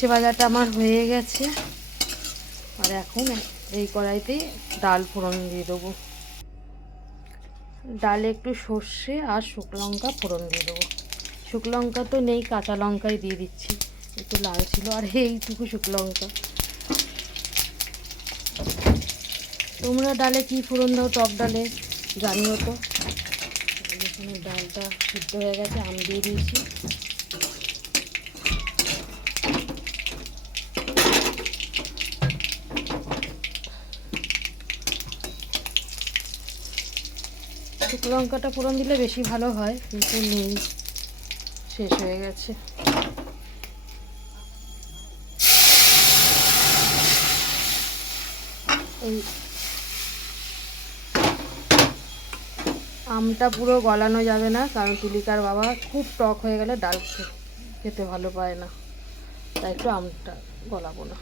উচ্ছে ভাজাটা আমার হয়ে গেছে। আর এখন এই কড়াইতে ডাল ফোড়ন দিয়ে দেবো। ডালে একটু সর্ষে আর শুকনো লঙ্কা ফোড়ন দিয়ে দেবো। শুকনো লঙ্কা তো নেই, কাঁচা লঙ্কাই দিয়ে দিচ্ছি, একটু লাল ছিল। আর এইটুকু শুকনো লঙ্কা। তোমরা ডালে কি ফোড়ন দাও? টক ডালে জানিও তো। এখানে ডালটা সিদ্ধ হয়ে গেছে, আম দিয়ে দিয়েছি। শুকনো লঙ্কাটা ফোড়ন দিলে বেশি ভালো হয়, কিন্তু নেই, শেষ হয়ে গেছে। এই আমটা পুরো গলানো যাবে না, কারণ তুলিকার বাবা খুব টক হয়ে গেলে ডাল খেতে ভালো পায় না, তাই একটু আমটা গলাবো না।